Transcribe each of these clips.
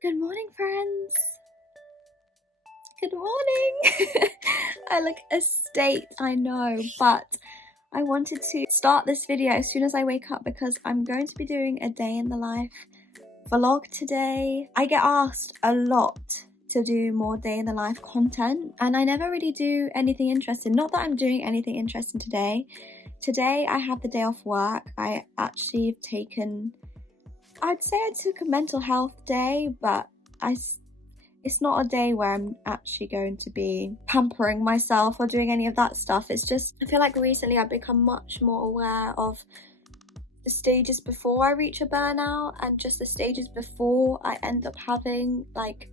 Good morning, friends. Good morning. I look a state, I know, but I wanted to start this video as soon as I wake up because I'm going to be doing a day in the life vlog today. I get asked a lot to do more day in the life content and I never really do anything interesting. Not that I'm doing anything interesting today. Today I have the day off work. I actually have taken, I'd say I took a mental health day, but it's not a day where I'm actually going to be pampering myself or doing any of that stuff. It's just, I feel like recently I've become much more aware of the stages before I reach a burnout and just the stages before I end up having like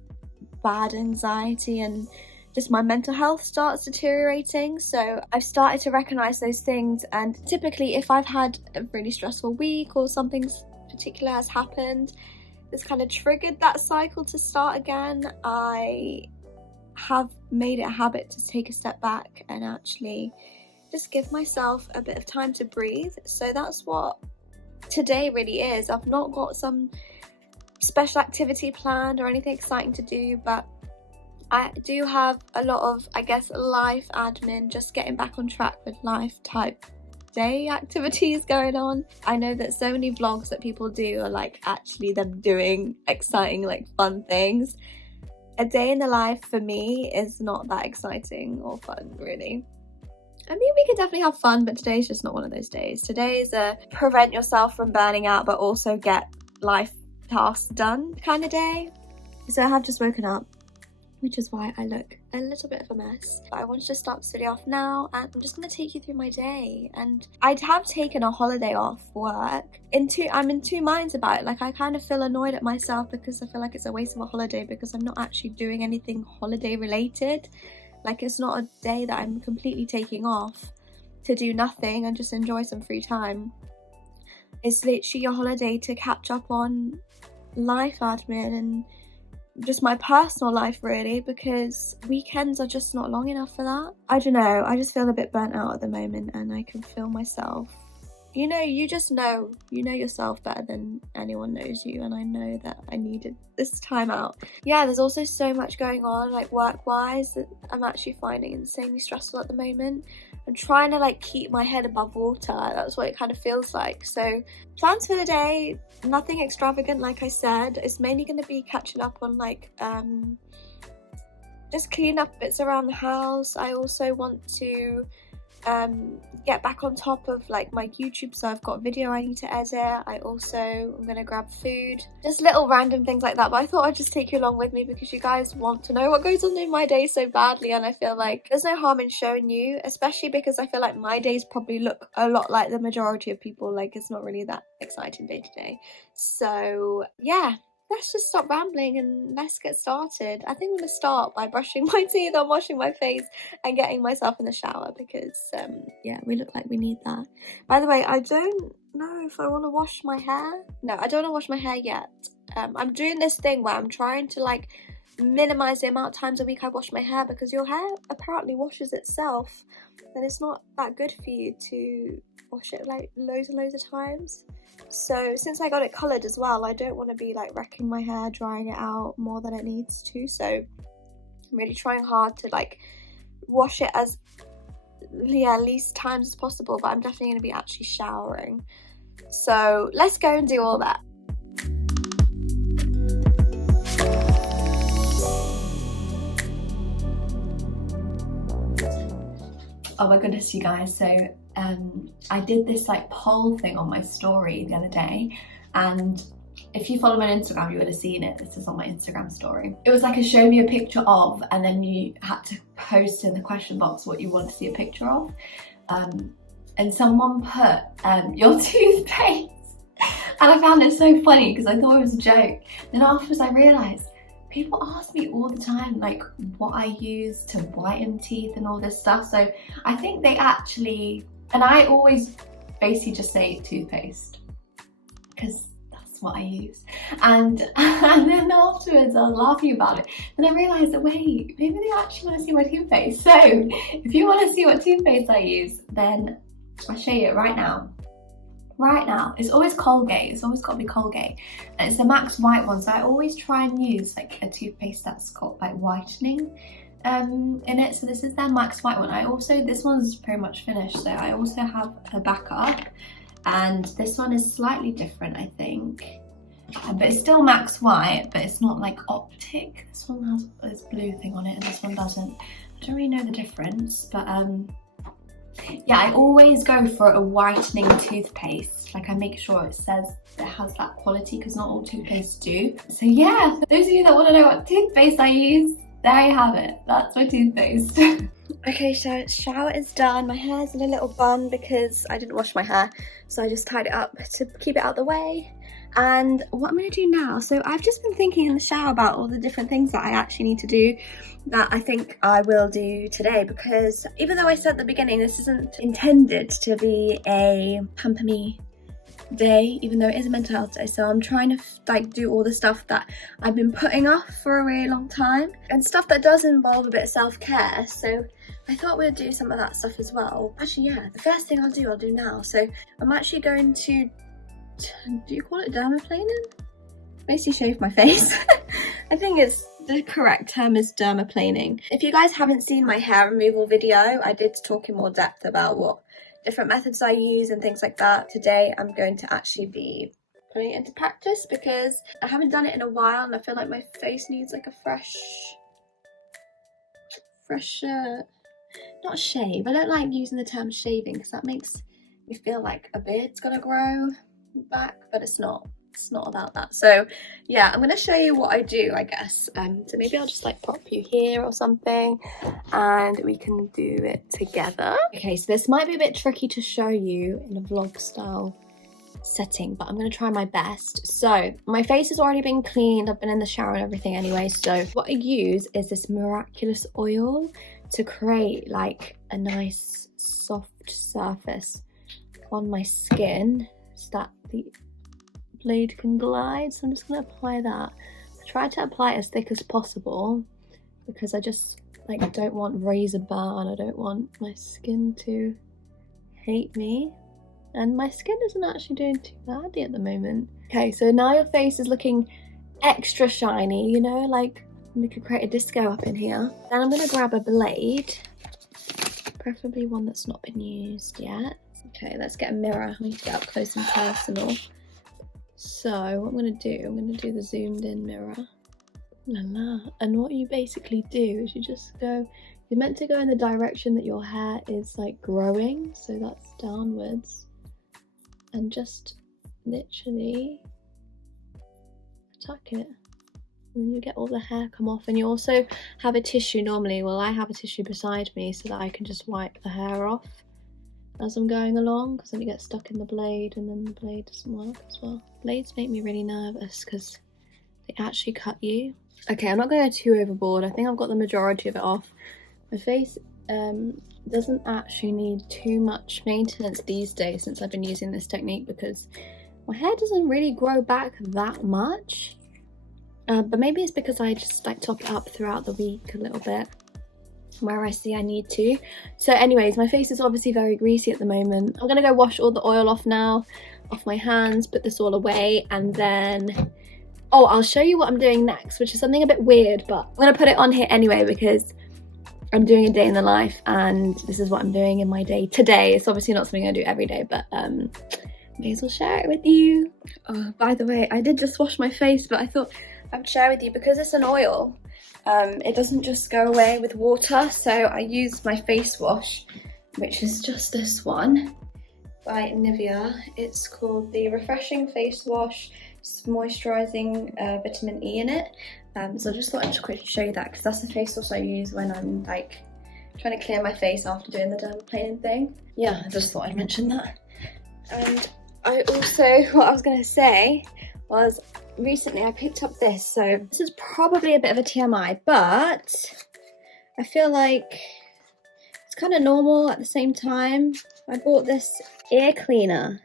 bad anxiety and just my mental health starts deteriorating. So I've started to recognize those things, and typically if I've had a really stressful week or something particular has happened that's kind of triggered that cycle to start again, I have made it a habit to take a step back and actually just give myself a bit of time to breathe. So that's what today really is. I've not got some special activity planned or anything exciting to do, but I do have a lot of, I guess, life admin, just getting back on track with life type day activities going on. I know that so many vlogs that people do are like actually them doing exciting, like fun things. A day in the life for me is not that exciting or fun, really. I mean, we can definitely have fun, but today's just not one of those days. Today is a prevent yourself from burning out, but also get life tasks done kind of day. So I have just woken up, which is why I look a little bit of a mess. But I wanted to start this video off now, and I'm just going to take you through my day. And I have taken a holiday off work. I'm in two minds about it. Like, I kind of feel annoyed at myself because I feel like it's a waste of a holiday because I'm not actually doing anything holiday related. Like, it's not a day that I'm completely taking off to do nothing and just enjoy some free time. It's literally a holiday to catch up on life admin and just my personal life, really, because weekends are just not long enough for that. I don't know, I just feel a bit burnt out at the moment, and I can feel myself. You know, you know yourself better than anyone knows you, and I know that I needed this time out. Yeah, there's also so much going on, like work-wise, that I'm actually finding insanely stressful at the moment. I'm trying to like keep my head above water. That's what it kind of feels like. So plans for the day, nothing extravagant, like I said. It's mainly going to be catching up on like just clean up bits around the house. I also want to get back on top of like my YouTube, so I've got a video I need to edit. I'm gonna grab food, just little random things like that. But I thought I'd just take you along with me because you guys want to know what goes on in my day so badly, and I feel like there's no harm in showing you, especially because I feel like my days probably look a lot like the majority of people. Like, it's not really that exciting day to day. So yeah, let's just stop rambling and let's get started. I think I'm going to start by brushing my teeth or washing my face and getting myself in the shower because, yeah, we look like we need that. By the way, I don't know if I want to wash my hair. No, I don't want to wash my hair yet. I'm doing this thing where I'm trying to, like, minimize the amount of times a week I wash my hair because your hair apparently washes itself and it's not that good for you to wash it, like, loads and loads of times. So since I got it coloured as well, I don't want to be like wrecking my hair, drying it out more than it needs to. So I'm really trying hard to like wash it as least times as possible, but I'm definitely going to be actually showering. So let's go and do all that. Oh my goodness, you guys, so I did this like poll thing on my story the other day, and if you follow me on Instagram you would have seen it. This is on my Instagram story. It was like a show me a picture of, and then you had to post in the question box what you want to see a picture of, and someone put your toothpaste, and I found it so funny because I thought it was a joke. Then afterwards I realised people ask me all the time like what I use to whiten teeth and all this stuff, so I think they actually, and I always basically just say toothpaste because that's what I use, and then afterwards I was laughing about it, and I realised that wait, maybe they actually want to see my toothpaste. So if you want to see what toothpaste I use, then I'll show you it right now. right now, it's always Colgate. It's always got to be Colgate, and it's the Max White one. So I always try and use like a toothpaste that's got like whitening in it. So this is their Max White one. This one's pretty much finished, so I also have a backup, and this one is slightly different, I think. But it's still Max White, but it's not like optic. This one has this blue thing on it and this one doesn't. I don't really know the difference, but yeah, I always go for a whitening toothpaste. Like I make sure it says it has that quality, because not all toothpastes do. So yeah, for those of you that want to know what toothpaste I use, there you have it. That's my toothpaste. Okay, so shower is done. My hair's in a little bun because I didn't wash my hair, so I just tied it up to keep it out of the way. And what I'm going to do now, so I've just been thinking in the shower about all the different things that I actually need to do that I think I will do today, because even though I said at the beginning this isn't intended to be a pamper me day, even though it is a mental health day, so I'm trying to like do all the stuff that I've been putting off for a really long time, and stuff that does involve a bit of self-care. So I thought we'd do some of that stuff as well. Actually, yeah, the first thing I'll do now. So I'm actually going to, do you call it dermaplaning? Basically shave my face. I think it's the correct term is dermaplaning. If you guys haven't seen my hair removal video, I did talk in more depth about what different methods I use and things like that. Today I'm going to actually be putting it into practice because I haven't done it in a while and I feel like my face needs like a fresh, not shave. I don't like using the term shaving because that makes me feel like a beard's gonna grow back, but it's not about that. So yeah, I'm gonna show you what I do, I guess. So maybe I'll just like prop you here or something and we can do it together. Okay, so this might be a bit tricky to show you in a vlog style setting, but I'm gonna try my best. So my face has already been cleaned, I've been in the shower and everything anyway. So what I use is this miraculous oil to create like a nice soft surface on my skin so that the blade can glide. So I'm just going to apply that. I try to apply it as thick as possible because I just like don't want razor burn. I don't want my skin to hate me, and my skin isn't actually doing too badly at the moment. Okay, so now your face is looking extra shiny, you know, like we could create a disco up in here. Then I'm going to grab a blade, preferably one that's not been used yet. Okay, let's get a mirror. We need to get up close and personal. So what I'm going to do, I'm going to do the zoomed in mirror. La la. And what you basically do is you just go, you're meant to go in the direction that your hair is like growing, so that's downwards, and just literally attack it. And then you get all the hair come off, and you also have a tissue normally. Well, I have a tissue beside me so that I can just wipe the hair off as I'm going along, because then it gets stuck in the blade and then the blade doesn't work as well. Blades make me really nervous because they actually cut you. Okay, I'm not going to go too overboard. I think I've got the majority of it off. My face doesn't actually need too much maintenance these days since I've been using this technique, because my hair doesn't really grow back that much. But maybe it's because I just like top it up throughout the week a little bit where I see I need to. So anyways, my face is obviously very greasy at the moment. I'm gonna go wash all the oil off now, off my hands, put this all away, and then I'll show you what I'm doing next, which is something a bit weird, but I'm gonna put it on here anyway because I'm doing a day in the life and this is what I'm doing in my day today. It's obviously not something I do every day, but may as well share it with you. Oh, by the way, I did just wash my face, but I thought I would share with you because it's an oil. It doesn't just go away with water, so I use my face wash, which is just this one by Nivea. It's called the Refreshing Face Wash, moisturising vitamin E in it. So I just thought I'd just quickly show you that because that's the face wash I use when I'm like trying to clear my face after doing the dermaplaning thing. Yeah, I just thought I'd mention that. And I also, what I was going to say was, recently I picked up this, so this is probably a bit of a TMI, but I feel like it's kind of normal at the same time. I bought this ear cleaner.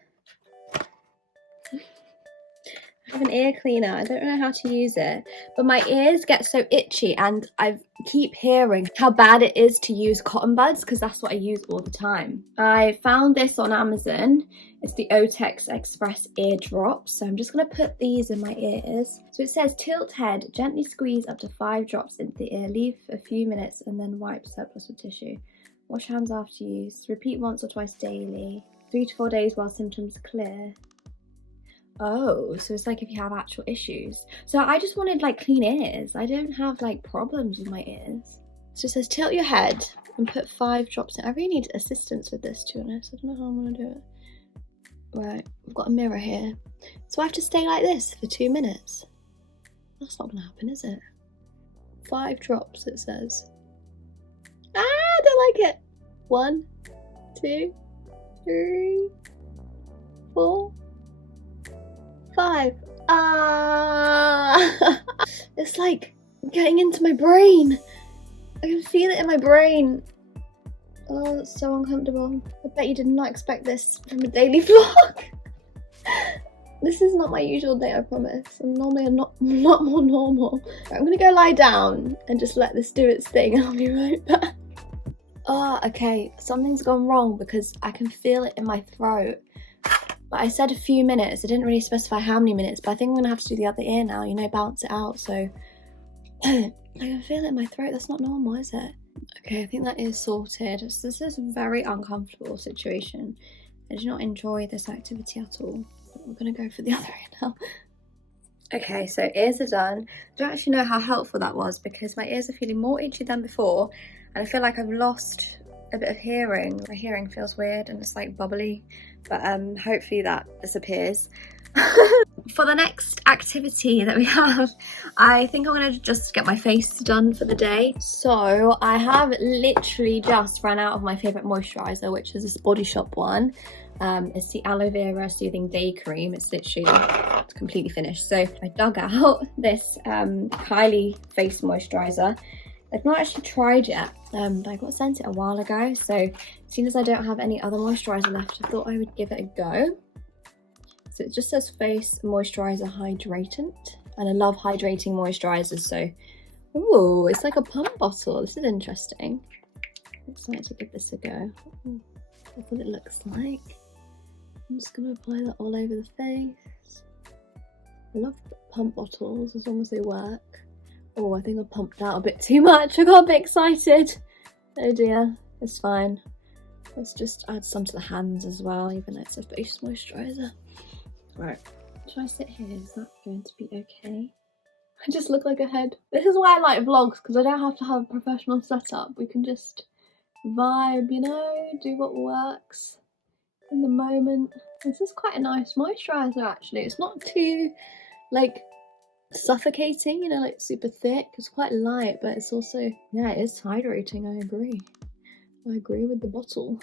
I I have an ear cleaner. I don't know how to use it, but my ears get so itchy, and I keep hearing how bad it is to use cotton buds because that's what I use all the time. I found this on Amazon. It's the Otex Express ear drops. So I'm just going to put these in my ears. So it says tilt head, gently squeeze up to 5 drops into the ear, leave a few minutes and then wipe surplus with tissue. Wash hands after use. Repeat once or twice daily. 3 to 4 days while symptoms clear. Oh, so it's like if you have actual issues. So I just wanted like clean ears. I don't have like problems with my ears. So it says tilt your head and put 5 drops in. I really need assistance with this, to be honest. I don't know how I'm going to do it. Right, I've got a mirror here. So I have to stay like this for 2 minutes. That's not going to happen, is it? 5 drops, it says. Ah, I don't like it. 1, 2, 3, 4, 5. Ah, it's like getting into my brain. I can feel it in my brain. Oh, that's so uncomfortable. I bet you did not expect this from a daily vlog. This is not my usual day, I promise. I'm normally a lot more normal. Right, I'm gonna go lie down and just let this do its thing. I'll be right back. Oh, okay, something's gone wrong because I can feel it in my throat. But I said a few minutes. I didn't really specify how many minutes, but I think I'm gonna have to do the other ear now, you know, balance it out. So I can feel it in my throat. That's not normal, is it? Okay, I think that is sorted. So this is a very uncomfortable situation. I do not enjoy this activity at all. We're gonna go for the other ear now. Okay, so ears are done. I don't actually know how helpful that was because my ears are feeling more itchy than before, and I feel like I've lost a bit of hearing. My hearing feels weird and it's like bubbly, but hopefully that disappears. For the next activity that we have, I think I'm gonna just get my face done for the day. So I have literally just ran out of my favorite moisturizer, which is this Body Shop one. It's the aloe vera soothing day cream. It's literally completely finished. So I dug out this Kylie face moisturizer. I've not actually tried yet, but I got sent it a while ago. So as soon as I don't have any other moisturizer left, I thought I would give it a go. So it just says face moisturizer hydratant, and I love hydrating moisturizers. So, ooh, it's like a pump bottle. This is interesting. I'm excited to give this a go. Ooh, that's what it looks like. I'm just gonna apply that all over the face. I love pump bottles as long as they work. Oh, I think I pumped out a bit too much. I got a bit excited. Oh dear, it's fine. Let's just add some to the hands as well, even though it's a face moisturizer. Right, should I sit here? Is that going to be okay? I just look like a head. This is why I like vlogs, because I don't have to have a professional setup. We can just vibe, you know, do what works in the moment. This is quite a nice moisturizer actually. It's not too like suffocating, you know, like super thick. It's quite light, but it's also, yeah, it is hydrating. I agree with the bottle.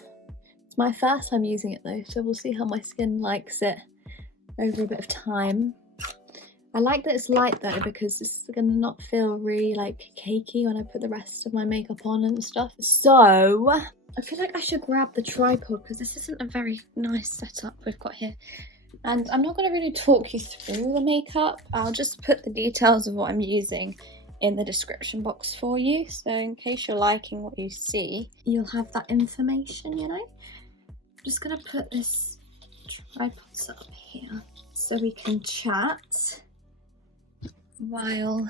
It's my first time using it though, so we'll see how my skin likes it over a bit of time. I like that it's light though, because it's gonna not feel really like cakey when I put the rest of my makeup on and stuff. So I feel like I should grab the tripod because this isn't a very nice setup we've got here. And I'm not going to really talk you through the makeup. I'll just put the details of what I'm using in the description box for you. So in case you're liking what you see, you'll have that information, you know. I'm just going to put this tripod set up here so we can chat while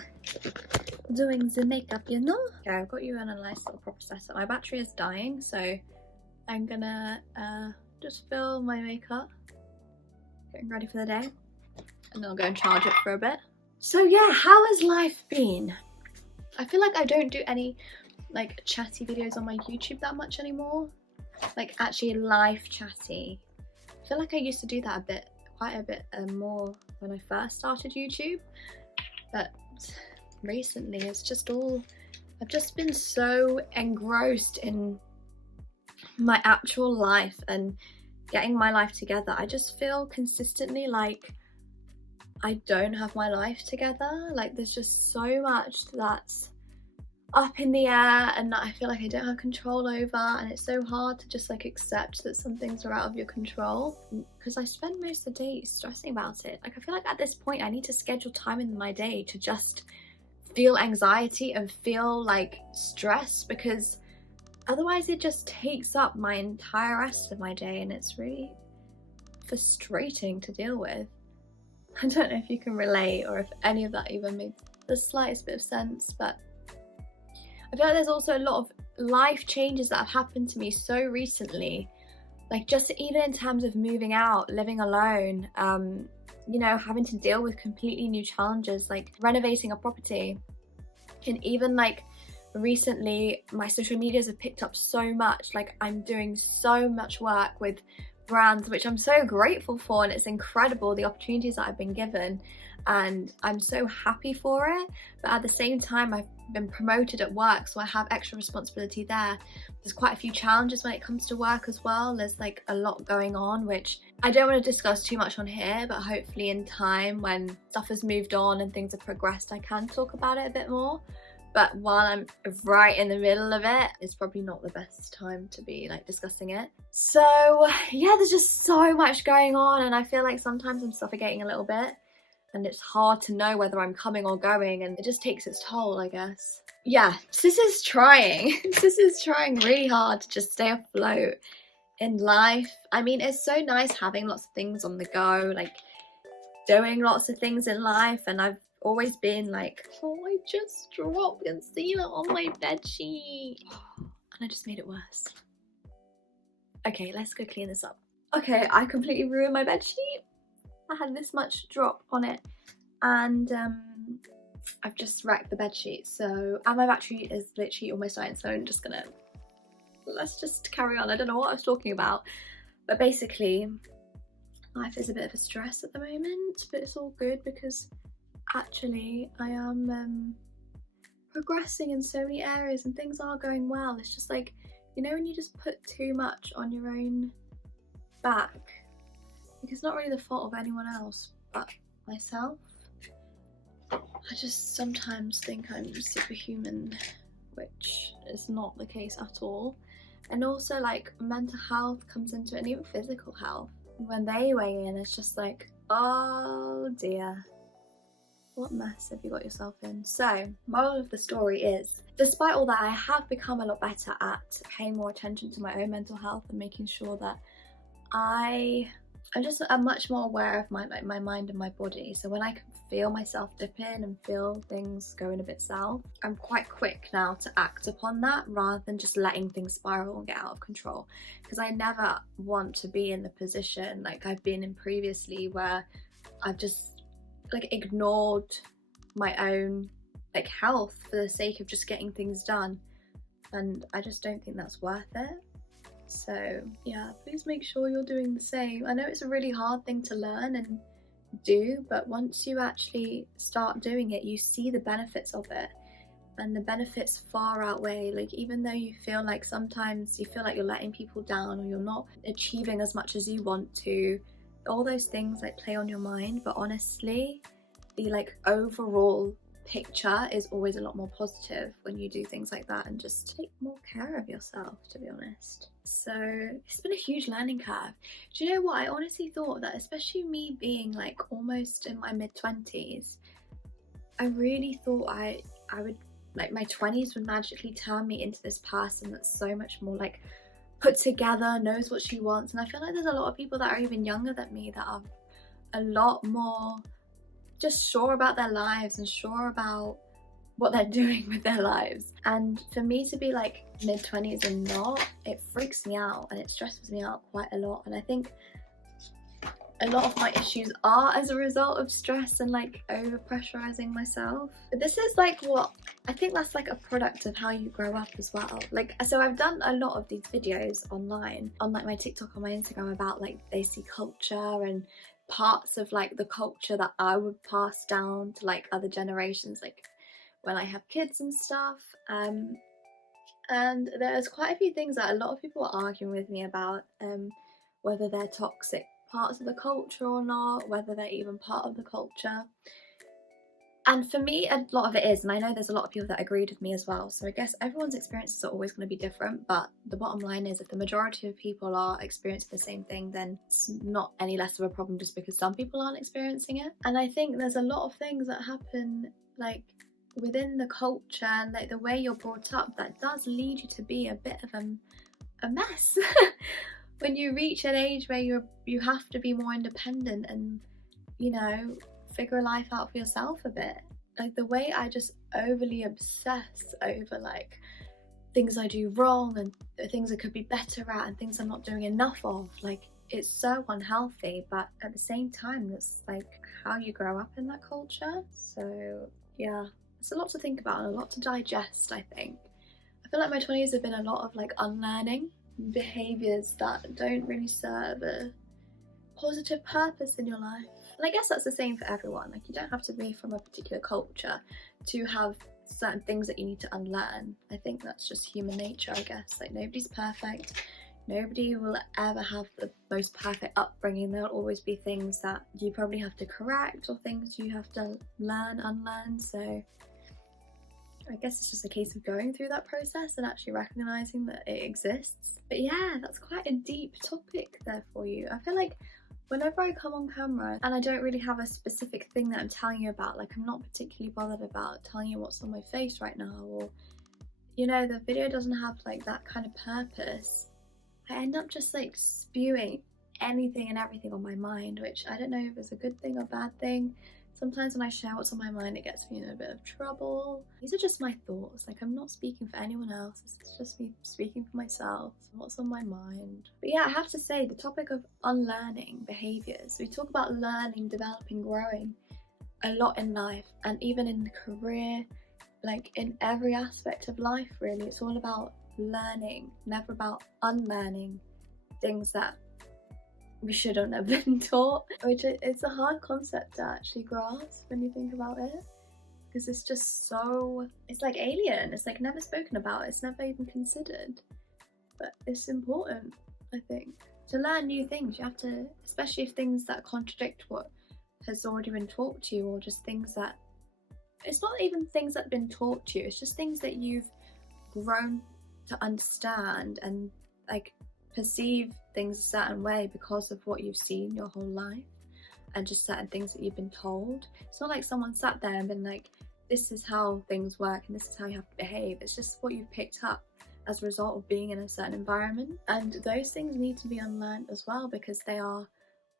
doing the makeup, you know. Okay, I've got you in a nice little proper setup. My battery is dying, so I'm gonna just film my makeup, getting ready for the day, and then I'll go and charge it for a bit. So yeah, how has life been? I feel like I don't do any like chatty videos on my YouTube that much anymore, like actually live chatty. I feel like I used to do that quite a bit more when I first started YouTube, but recently it's just all, I've just been so engrossed in my actual life and getting my life together. I just feel consistently like I don't have my life together. Like there's just so much that up in the air and that I feel like I don't have control over, and it's so hard to just like accept that some things are out of your control, because I spend most of the day stressing about it. Like I feel like at this point I need to schedule time in my day to just feel anxiety and feel like stress, because otherwise it just takes up my entire rest of my day and it's really frustrating to deal with. I don't know if you can relate or if any of that even made the slightest bit of sense, but I feel like there's also a lot of life changes that have happened to me so recently, like just even in terms of moving out, living alone, you know, having to deal with completely new challenges like renovating a property. And even like recently my social medias have picked up so much, like I'm doing so much work with brands, which I'm so grateful for, and it's incredible the opportunities that I've been given and I'm so happy for it. But at the same time I've been promoted at work, so I have extra responsibility there. There's quite a few challenges when it comes to work as well. There's like a lot going on which I don't want to discuss too much on here, but hopefully in time when stuff has moved on and things have progressed I can talk about it a bit more. But while I'm right in the middle of it, it's probably not the best time to be like discussing it. So yeah, there's just so much going on and I feel like sometimes I'm suffocating a little bit and it's hard to know whether I'm coming or going, and it just takes its toll, I guess. Yeah, this is trying. This is trying really hard to just stay afloat in life. I mean, it's so nice having lots of things on the go, like doing lots of things in life, and I've always been like, oh, I just dropped concealer on my bedsheet and I just made it worse. Okay, let's go clean this up. Okay, I completely ruined my bedsheet. I had this much drop on it and I've just wrecked the bedsheet. So, and my battery is literally almost dying, so I'm just gonna, let's just carry on. I don't know what I was talking about, but basically life is a bit of a stress at the moment, but it's all good because actually I am progressing in so many areas and things are going well. It's just like, you know, when you just put too much on your own back, like it's not really the fault of anyone else but myself. I just sometimes think I'm superhuman, which is not the case at all. And also like mental health comes into it, and even physical health. When they weigh in, it's just like, oh dear, what mess have you got yourself in? So, moral of the story is, despite all that, I have become a lot better at paying more attention to my own mental health and making sure that I'm much more aware of my mind and my body. So when I can feel myself dip in and feel things going a bit south, I'm quite quick now to act upon that rather than just letting things spiral and get out of control. Because I never want to be in the position like I've been in previously where I've just like ignored my own like health for the sake of just getting things done, and I just don't think that's worth it. So yeah, please make sure you're doing the same. I know it's a really hard thing to learn and do, but once you actually start doing it, you see the benefits of it, and the benefits far outweigh, like even though you feel like sometimes you feel like you're letting people down or you're not achieving as much as you want to, all those things like play on your mind, but honestly the like overall picture is always a lot more positive when you do things like that and just take more care of yourself, to be honest. So it's been a huge learning curve. Do you know what, I honestly thought that, especially me being like almost in my mid-20s, I really thought I would like my 20s would magically turn me into this person that's so much more like put together, knows what she wants. And I feel like there's a lot of people that are even younger than me that are a lot more just sure about their lives and sure about what they're doing with their lives. And for me to be like mid-20s and not, it freaks me out and it stresses me out quite a lot. And I think a lot of my issues are as a result of stress and like over pressurizing myself. But this is like what I think that's like a product of how you grow up as well. Like, so I've done a lot of these videos online on like my TikTok and my Instagram about like basic culture and parts of like the culture that I would pass down to like other generations, like when I have kids and stuff. And there's quite a few things that a lot of people are arguing with me about, whether they're toxic parts of the culture or not, whether they're even part of the culture. And for me, a lot of it is, and I know there's a lot of people that agreed with me as well, so I guess everyone's experiences are always going to be different, but the bottom line is if the majority of people are experiencing the same thing, then it's not any less of a problem just because some people aren't experiencing it. And I think there's a lot of things that happen like within the culture and like the way you're brought up that does lead you to be a bit of a mess when you reach an age where you have to be more independent and, you know, figure life out for yourself a bit. Like the way I just overly obsess over like things I do wrong and things I could be better at and things I'm not doing enough of, like it's so unhealthy, but at the same time that's like how you grow up in that culture. So yeah, it's a lot to think about and a lot to digest. I think I feel like my 20s have been a lot of like unlearning behaviors that don't really serve a positive purpose in your life. And I guess that's the same for everyone. Like you don't have to be from a particular culture to have certain things that you need to unlearn. I think that's just human nature, I guess. Like nobody's perfect. Nobody will ever have the most perfect upbringing. There'll always be things that you probably have to correct or things you have to learn, unlearn. So I guess it's just a case of going through that process and actually recognising that it exists. But yeah, that's quite a deep topic there for you. I feel like whenever I come on camera and I don't really have a specific thing that I'm telling you about, like I'm not particularly bothered about telling you what's on my face right now, or you know, the video doesn't have like that kind of purpose, I end up just like spewing anything and everything on my mind, which I don't know if it's a good thing or bad thing. Sometimes when I share what's on my mind, it gets me in a bit of trouble. These are just my thoughts. Like I'm not speaking for anyone else. It's just me speaking for myself, what's on my mind. But yeah, I have to say the topic of unlearning behaviors. We talk about learning, developing, growing a lot in life, and even in the career, like in every aspect of life really. It's all about learning, never about unlearning things that we shouldn't have been taught, which it's a hard concept to actually grasp when you think about it, because it's just so, it's like alien, it's like never spoken about, it's never even considered, but it's important, I think, to learn new things. You have to, especially if things that contradict what has already been taught to you, or just things that, it's not even things that have been taught to you, it's just things that you've grown to understand and like perceive things a certain way because of what you've seen your whole life and just certain things that you've been told. It's not like someone sat there and been like, this is how things work and this is how you have to behave. It's just what you've picked up as a result of being in a certain environment, and those things need to be unlearned as well because they are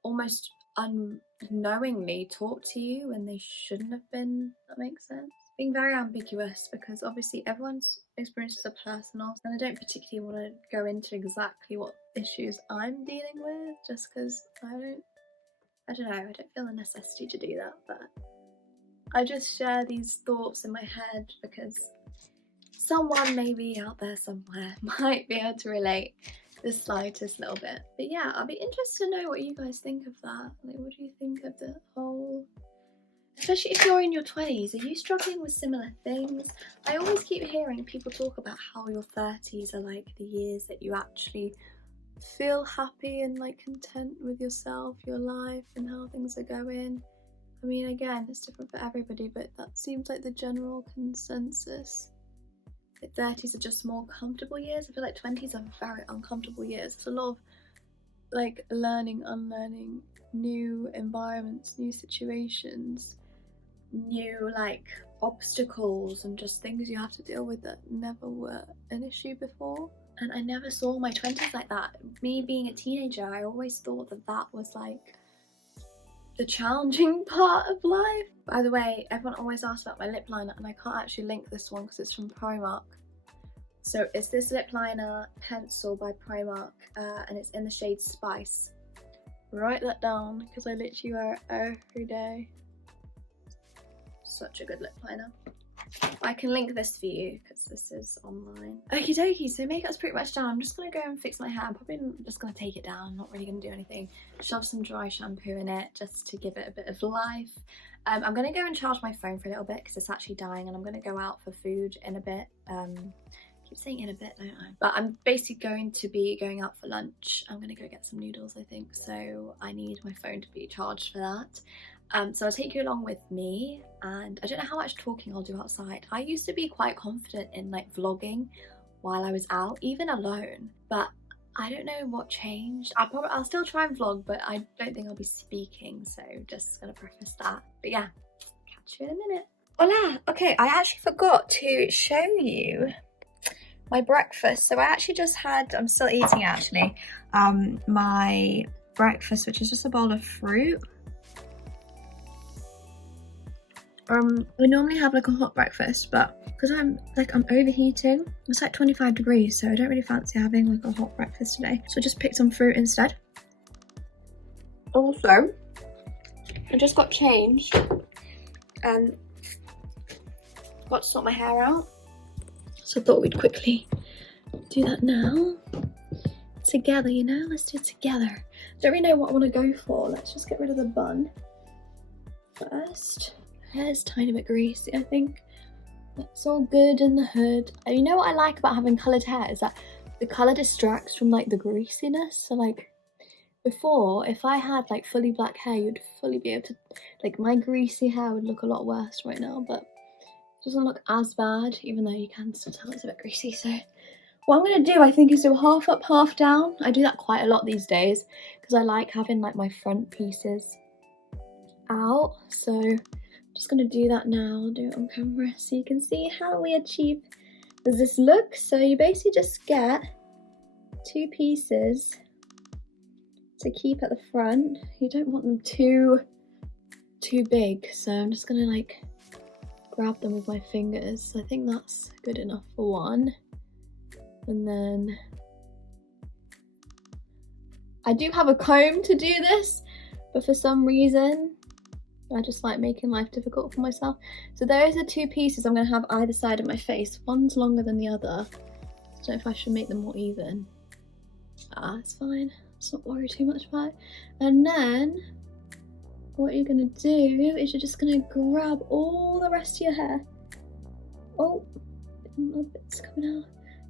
almost unknowingly taught to you when they shouldn't have been. That makes sense. Being very ambiguous because obviously everyone's experiences are personal, and I don't particularly want to go into exactly what issues I'm dealing with just because I don't know, I don't feel the necessity to do that, but I just share these thoughts in my head because someone maybe out there somewhere might be able to relate the slightest little bit. But yeah, I'll be interested to know what you guys think of that. Like, what do you think of the whole, especially if you're in your 20s, are you struggling with similar things? I always keep hearing people talk about how your 30s are like the years that you actually feel happy and like content with yourself, your life, and how things are going. I mean, again, it's different for everybody, but that seems like the general consensus. Like 30s are just more comfortable years. I feel like 20s are very uncomfortable years. It's a lot of like learning, unlearning, new environments, new situations, new like obstacles and just things you have to deal with that never were an issue before. And I never saw my 20s like that. Me being a teenager, I always thought that that was like the challenging part of life. By the way, everyone always asks about my lip liner, and I can't actually link this one because it's from Primark. So it's this lip liner pencil by Primark, and it's in the shade Spice. Write that down because I literally wear it every day. Such a good lip liner. I can link this for you because this is online. Okie dokie, so makeup's pretty much done. I'm just going to go and fix my hair. I'm probably just going to take it down. I'm not really going to do anything. Shove some dry shampoo in it just to give it a bit of life. I'm going to go and charge my phone for a little bit because it's actually dying, and I'm going to go out for food in a bit. I keep saying in a bit, don't I? But I'm basically going to be going out for lunch. I'm going to go get some noodles, I think. So I need my phone to be charged for that. So I'll take you along with me, and I don't know how much talking I'll do outside. I used to be quite confident in like vlogging while I was out, even alone, but I don't know what changed. I'll still try and vlog, but I don't think I'll be speaking, so just gonna preface that. But yeah, catch you in a minute. Hola! Okay, I actually forgot to show you my breakfast. So I actually just had, I'm still eating actually, my breakfast, which is just a bowl of fruit. I normally have like a hot breakfast, but because I'm overheating, it's like 25 degrees, so I don't really fancy having like a hot breakfast today. So I just picked some fruit instead. Also, I just got changed and got to sort my hair out. So I thought we'd quickly do that now. Together, you know, let's do it together. Don't really know what I want to go for. Let's just get rid of the bun first. Hair's a tiny bit greasy, I think. It's all good in the hood. And you know what I like about having coloured hair is that the colour distracts from like the greasiness. So like before, if I had like fully black hair, you'd fully be able to, like my greasy hair would look a lot worse right now, but it doesn't look as bad, even though you can still tell it's a bit greasy. So what I'm going to do, I think, is do half up, half down. I do that quite a lot these days because I like having like my front pieces out. So just going to do that now. I'll do it on camera so you can see how we achieve this look. So you basically just get 2 pieces to keep at the front. You don't want them too big, so I'm just going to like grab them with my fingers. I think that's good enough for one. And then I do have a comb to do this, but for some reason I just like making life difficult for myself. So those are 2 pieces I'm going to have either side of my face. One's longer than the other. I don't know if I should make them more even. It's fine. Let's not worry too much about it. And then what you're going to do is you're just going to grab all the rest of your hair. Oh, a bit's coming out.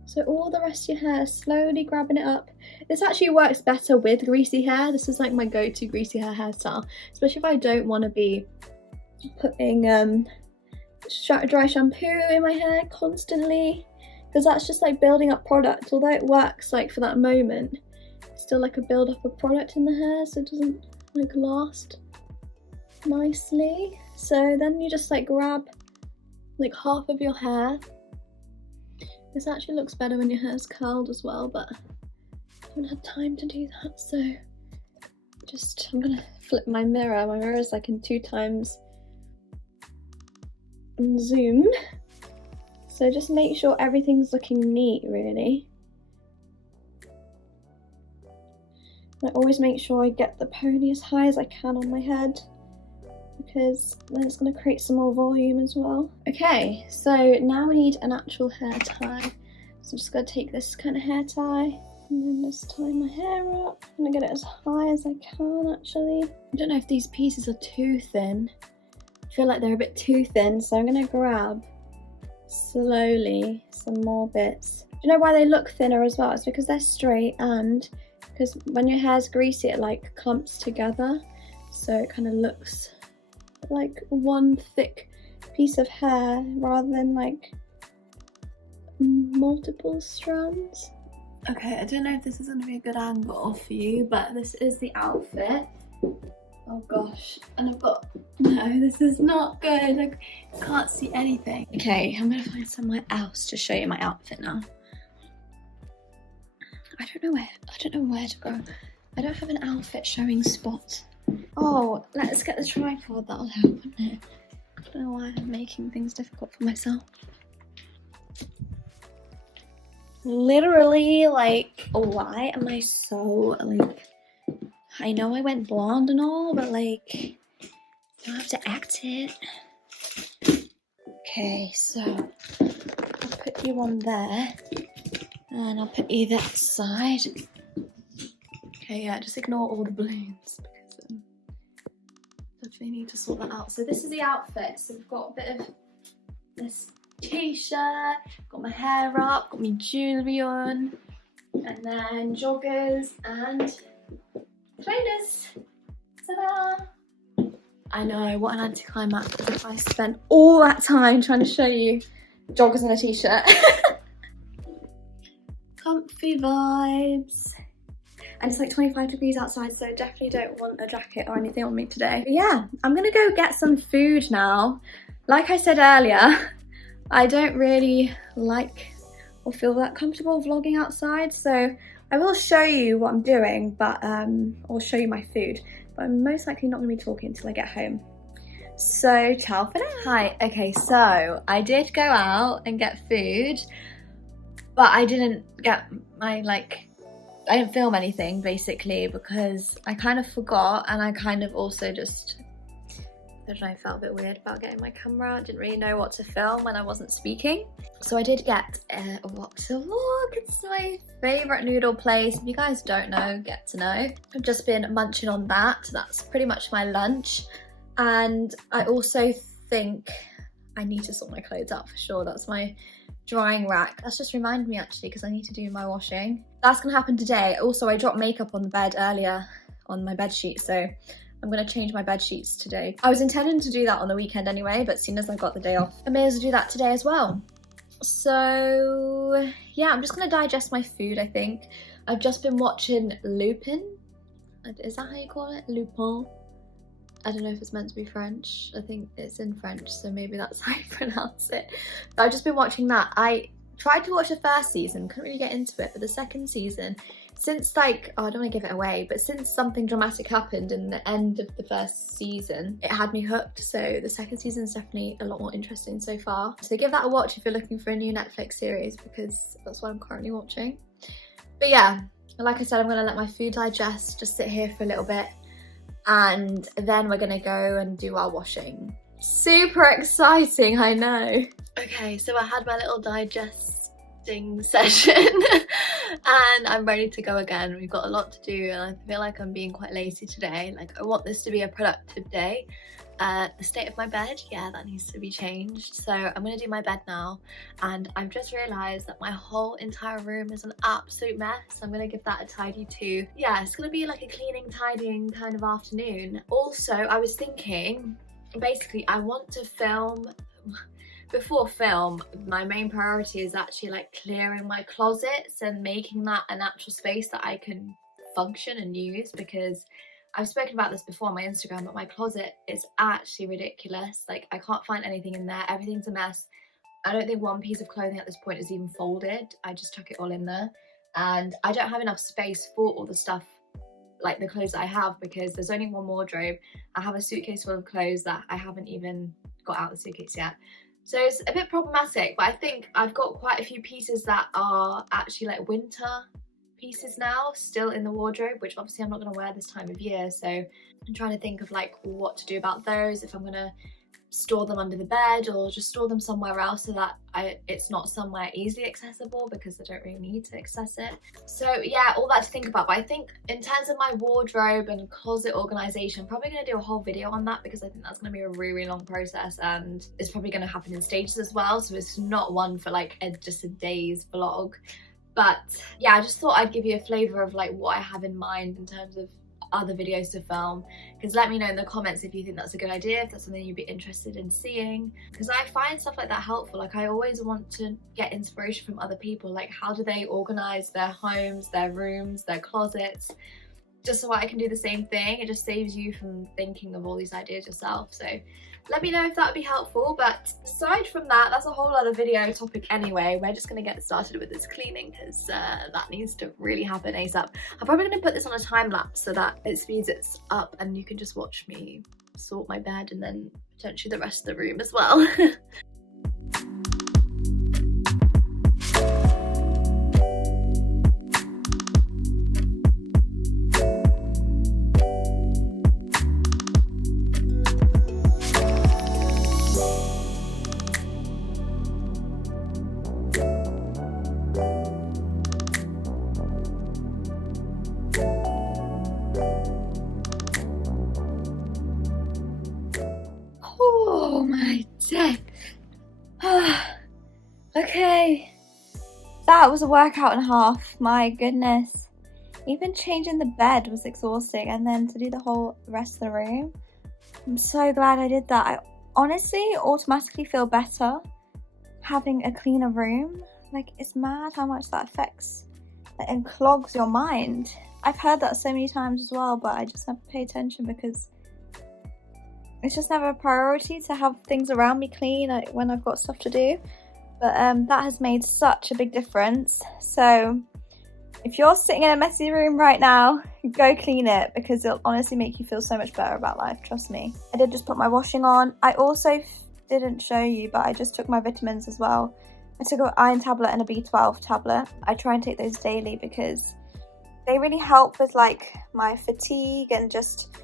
So all the rest of your hair, slowly grabbing it up. This actually works better with greasy hair. This is like my go-to greasy hairstyle, especially if I don't want to be putting dry shampoo in my hair constantly, because that's just like building up product. Although it works like for that moment, it's still like a build up of product in the hair, so it doesn't like last nicely. So then you just like grab like half of your hair. This actually looks better when your hair's curled as well, but I haven't had time to do that, so I'm gonna flip my mirror. My mirror is like in 2 times zoom, so just make sure everything's looking neat, really. I always make sure I get the pony as high as I can on my head, because then it's going to create some more volume as well. Okay, so now we need an actual hair tie. So I'm just going to take this kind of hair tie and then just tie my hair up. I'm going to get it as high as I can, actually. I don't know if these pieces are too thin. I feel like they're a bit too thin, so I'm going to grab slowly some more bits. Do you know why they look thinner as well? It's because they're straight, and because when your hair's greasy, it like clumps together, so it kind of looks like one thick piece of hair rather than like multiple strands. Okay, I don't know if this is going to be a good angle for you, but this is the outfit. Oh gosh, and I've got, no, this is not good. I can't see anything. Okay, I'm going to find somewhere else to show you my outfit now. I don't know where to go. I don't have an outfit showing spot. Oh, let's get the tripod, that'll help, wouldn't it? I don't know why I'm making things difficult for myself. Literally, like, why am I so, like, I know I went blonde and all, but, like, you don't have to act it. Okay, so I'll put you on there, and I'll put you that side. Okay, yeah, just ignore all the balloons, because definitely need to sort that out. So this is the outfit. So we've got a bit of this t-shirt, got my hair up, got my jewellery on, and then joggers and trainers. Ta-da! I know, what an anticlimax if I spent all that time trying to show you joggers and a t-shirt. Comfy vibes. And it's like 25 degrees outside, so definitely don't want a jacket or anything on me today. But yeah, I'm gonna go get some food now. Like I said earlier, I don't really like or feel that comfortable vlogging outside, so I will show you what I'm doing, but I'll show you my food. But I'm most likely not gonna be talking until I get home. So ciao for now. Hi, okay, so I did go out and get food, but I didn't get my I didn't film anything basically because I kind of forgot, and I kind of also just, I don't know, I felt a bit weird about getting my camera out. Didn't really know what to film when I wasn't speaking. So I did get a walk to vlog. It's my favourite noodle place. If you guys don't know, get to know. I've just been munching on that. That's pretty much my lunch. And I also think I need to sort my clothes out for sure. That's my drying rack. That's just reminded me actually because I need to do my washing. That's gonna happen today. Also, I dropped makeup on the bed earlier on my bed sheet, so I'm gonna change my bed sheets today. I was intending to do that on the weekend anyway, but as soon as I got the day off, I may as well do that today as well. So yeah, I'm just gonna digest my food, I think. I've just been watching Lupin. Is that how you call it? Lupin? I don't know if it's meant to be French. I think it's in French, so maybe that's how you pronounce it. But I've just been watching that. I tried to watch the first season, couldn't really get into it, but the second season, since oh, I don't want to give it away, but since something dramatic happened in the end of the first season, it had me hooked. So the second season is definitely a lot more interesting so far. So give that a watch if you're looking for a new Netflix series, because that's what I'm currently watching. But yeah, like I said, I'm gonna let my food digest, just sit here for a little bit, and then we're gonna go and do our washing. Super exciting, I know. Okay, so I had my little digesting session and I'm ready to go again. We've got a lot to do and I feel like I'm being quite lazy today. Like, I want this to be a productive day. The state of my bed, yeah, that needs to be changed. So I'm gonna do my bed now, and I've just realized that my whole entire room is an absolute mess. I'm gonna give that a tidy too. Yeah, it's gonna be like a cleaning, tidying kind of afternoon. Also, I was thinking, basically I want to film. Before film, my main priority is actually like clearing my closets and making that an actual space that I can function and use, because I've spoken about this before on my Instagram, but my closet is actually ridiculous. Like, I can't find anything in there. Everything's a mess. I don't think one piece of clothing at this point is even folded. I just tuck it all in there. And I don't have enough space for all the stuff, like the clothes that I have, because there's only one wardrobe. I have a suitcase full of clothes that I haven't even got out of the suitcase yet. So it's a bit problematic, but I think I've got quite a few pieces that are actually like winter pieces now still in the wardrobe, which obviously I'm not going to wear this time of year. So I'm trying to think of like what to do about those, if I'm going to store them under the bed or just store them somewhere else so that it's not somewhere easily accessible, because I don't really need to access it. So yeah, all that to think about. But I think in terms of my wardrobe and closet organization, I'm probably going to do a whole video on that, because I think that's going to be a really, really long process, and it's probably going to happen in stages as well. So it's not one for like just a day's vlog. But yeah, I just thought I'd give you a flavour of like what I have in mind in terms of other videos to film, because let me know in the comments if you think that's a good idea, if that's something you'd be interested in seeing, because I find stuff like that helpful. Like, I always want to get inspiration from other people, like how do they organize their homes, their rooms, their closets, just so I can do the same thing. It just saves you from thinking of all these ideas yourself. So let me know if that would be helpful. But aside from that, that's a whole other video topic anyway. We're just going to get started with this cleaning, because that needs to really happen ASAP. I'm probably going to put this on a time lapse so that it speeds it up and you can just watch me sort my bed and then potentially the rest of the room as well. Oh my day. Okay, that was a workout and a half. My goodness, even changing the bed was exhausting, and then to do the whole rest of the room, I'm so glad I did that. I honestly automatically feel better having a cleaner room. Like, it's mad how much that affects and clogs your mind. I've heard that so many times as well, but I just never pay attention because it's just never a priority to have things around me clean when I've got stuff to do. But that has made such a big difference. So if you're sitting in a messy room right now, go clean it, because it'll honestly make you feel so much better about life, trust me. I did just put my washing on. I also didn't show you, but I just took my vitamins as well. I took an iron tablet and a B12 tablet. I try and take those daily because they really help with like my fatigue and just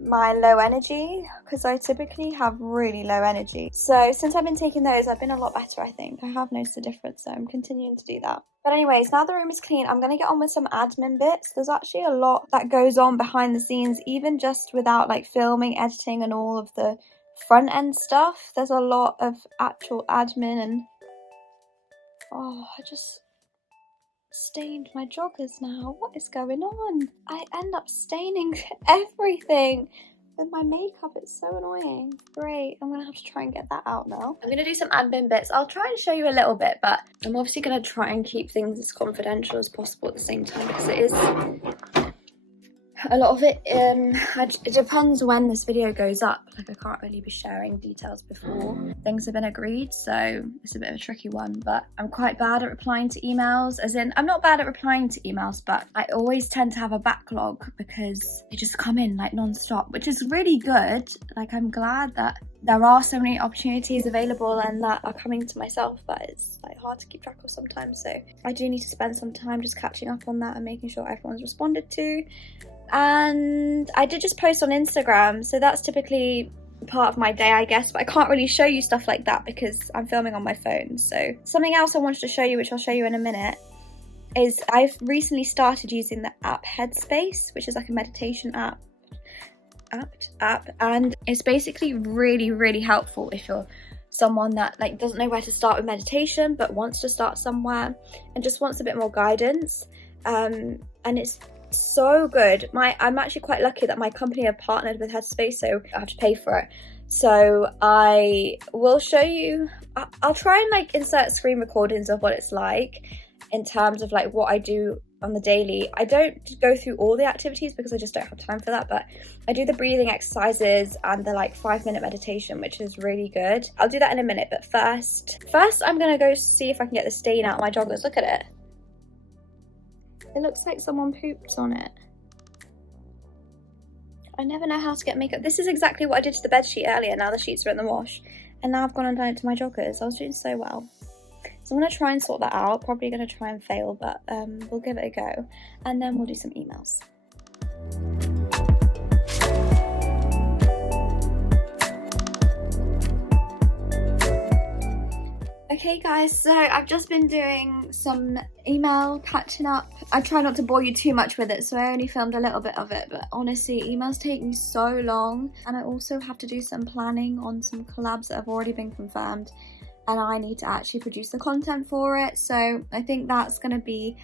my low energy, because I typically have really low energy. So since I've been taking those, I've been a lot better, I think. I have noticed a difference, so I'm continuing to do that. But anyways, now the room is clean, I'm going to get on with some admin bits. There's actually a lot that goes on behind the scenes, even just without like filming, editing and all of the front end stuff. There's a lot of actual admin and I just stained my joggers now. What is going on? I end up staining everything with my makeup. It's so annoying. Great, I'm gonna have to try and get that out now. I'm gonna do some admin bits. I'll try and show you a little bit, but I'm obviously gonna try and keep things as confidential as possible at the same time, because it is a lot of it. It depends when this video goes up. Like, I can't really be sharing details before things have been agreed, so it's a bit of a tricky one. But I'm quite bad at replying to emails, as in I'm not bad at replying to emails, but I always tend to have a backlog because they just come in like non-stop, which is really good. Like, I'm glad that there are so many opportunities available and that are coming to myself, but it's like hard to keep track of sometimes. So I do need to spend some time just catching up on that and making sure everyone's responded to. And I did just post on Instagram, so that's typically part of my day, I guess, but I can't really show you stuff like that because I'm filming on my phone. So something else I wanted to show you, which I'll show you in a minute, is I've recently started using the app Headspace, which is like a meditation app, and it's basically really helpful if you're someone that like doesn't know where to start with meditation but wants to start somewhere and just wants a bit more guidance. And it's so good. I'm actually quite lucky that my company have partnered with Headspace, so I have to pay for it. So I will show you, I'll try and like insert screen recordings of what it's like in terms of like what I do on the daily. I don't go through all the activities because I just don't have time for that, but I do the breathing exercises and the like 5-minute meditation, which is really good. I'll do that in a minute, but first I'm gonna go see if I can get the stain out of my joggers. Look at it. It looks like someone pooped on it. I never know how to get makeup. This is exactly what I did to the bed sheet earlier. Now the sheets are in the wash, and now I've gone and done it to my joggers. I was doing so well. So I'm going to try and sort that out. Probably going to try and fail, but we'll give it a go. And then we'll do some emails. Okay guys, so I've just been doing some email catching up. I try not to bore you too much with it, so I only filmed a little bit of it, but honestly, emails take me so long, and I also have to do some planning on some collabs that have already been confirmed, and I need to actually produce the content for it. So I think that's going to be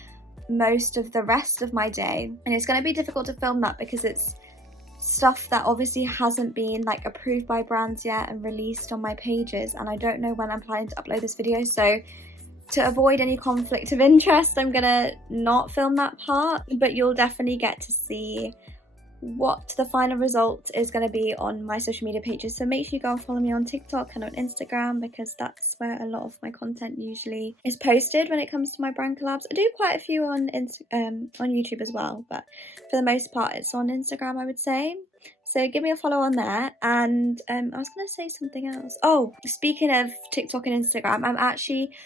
most of the rest of my day, and it's going to be difficult to film that because it's stuff that obviously hasn't been like approved by brands yet and released on my pages, and I don't know when I'm planning to upload this video. So to avoid any conflict of interest, I'm gonna not film that part, but you'll definitely get to see what the final result is going to be on my social media pages. So make sure you go and follow me on TikTok and on Instagram, because that's where a lot of my content usually is posted when it comes to my brand collabs. I do quite a few on YouTube as well, but for the most part it's on Instagram, I would say. So give me a follow on there. And I was going to say something else. Oh, speaking of TikTok and Instagram, I'm actually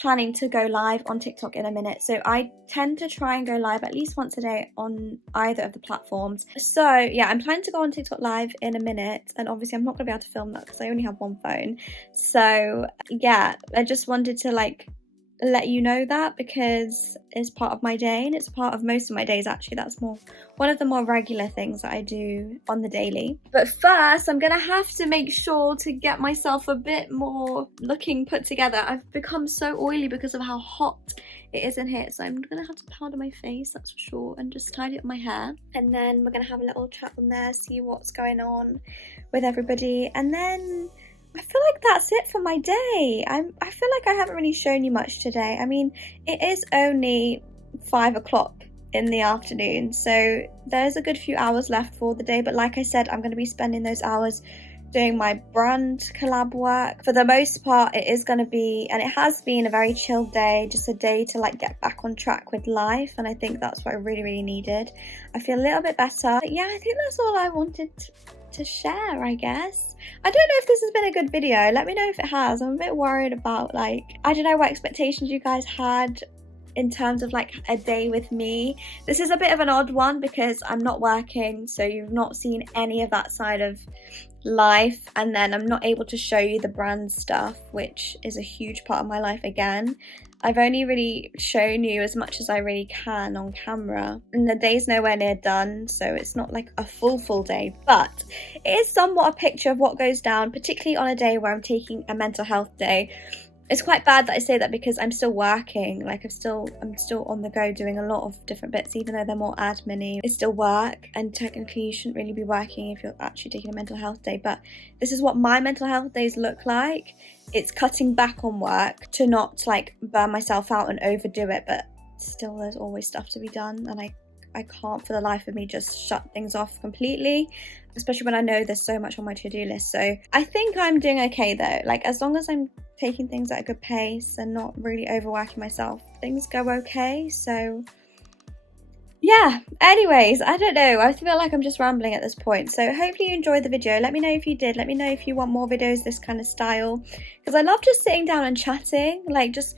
planning to go live on TikTok in a minute. So I tend to try and go live at least once a day on either of the platforms. So yeah, I'm planning to go on TikTok live in a minute, and obviously I'm not going to be able to film that because I only have one phone. So yeah, I just wanted to like let you know that because it's part of my day and it's part of most of my days actually. That's one of the more regular things that I do on the daily. But first I'm gonna have to make sure to get myself a bit more looking put together. I've become so oily because of how hot it is in here, so I'm gonna have to powder my face, that's for sure, and just tidy up my hair, and then we're gonna have a little chat on there, see what's going on with everybody, and then I feel like that's it for my day. I feel like I haven't really shown you much today. I mean, it is only 5 o'clock in the afternoon, so there's a good few hours left for the day, but like I said, I'm going to be spending those hours doing my brand collab work. For the most part, it is going to be, and it has been, a very chill day, just a day to like get back on track with life, and I think that's what I really needed. I feel a little bit better, but yeah, I think that's all I wanted to share, I guess. I don't know if this has been a good video. Let me know if it has. I'm a bit worried about, like, I don't know what expectations you guys had in terms of like a day with me. This is a bit of an odd one because I'm not working, so you've not seen any of that side of life, and then I'm not able to show you the brand stuff, which is a huge part of my life again. I've only really shown you as much as I really can on camera, and the day's nowhere near done, so it's not like a full day, but it is somewhat a picture of what goes down, particularly on a day where I'm taking a mental health day. It's quite bad that I say that because I'm still working, like I'm still on the go doing a lot of different bits, even though they're more admin-y. It's still work, and technically you shouldn't really be working if you're actually taking a mental health day, but this is what my mental health days look like. It's cutting back on work to not like burn myself out and overdo it, but still there's always stuff to be done, and I can't for the life of me just shut things off completely, especially when I know there's so much on my to-do list. So I think I'm doing okay though, like as long as I'm taking things at a good pace and not really overworking myself, things go okay. So yeah, anyways, I don't know, I feel like I'm just rambling at this point, so hopefully you enjoyed the video. Let me know if you did. Let me know if you want more videos this kind of style, because I love just sitting down and chatting, like just,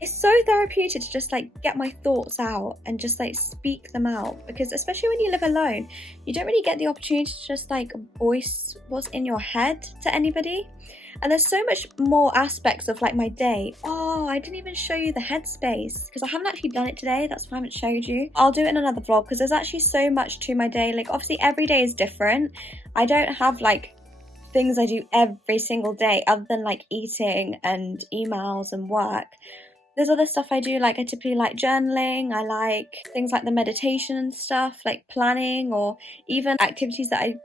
it's so therapeutic to just like get my thoughts out and just like speak them out, because especially when you live alone, you don't really get the opportunity to just like voice what's in your head to anybody. And there's so much more aspects of like my day. Oh, I didn't even show you the headspace because I haven't actually done it today. That's why I haven't showed you. I'll do it in another vlog because there's actually so much to my day. Like obviously every day is different. I don't have like things I do every single day other than like eating and emails and work. There's other stuff I do, like I typically like journaling, I like things like the meditation and stuff, like planning, or even activities that I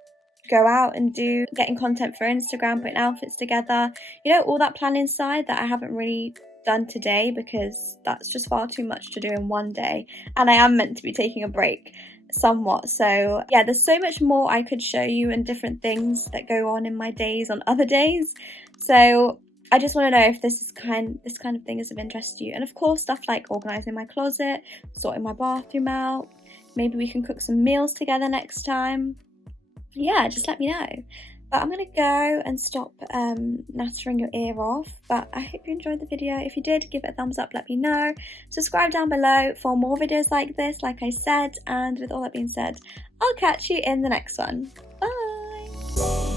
go out and do, getting content for Instagram, putting outfits together, you know, all that planning side that I haven't really done today because that's just far too much to do in one day, and I am meant to be taking a break somewhat. So yeah, there's so much more I could show you and different things that go on in my days on other days. So I just want to know if this kind of thing is of interest to you. And of course stuff like organising my closet, sorting my bathroom out, maybe we can cook some meals together next time. Yeah, just let me know. But I'm gonna go and stop nattering your ear off. But I hope you enjoyed the video. If you did, give it a thumbs up, let me know. Subscribe down below for more videos like this, like I said. And with all that being said, I'll catch you in the next one. Bye!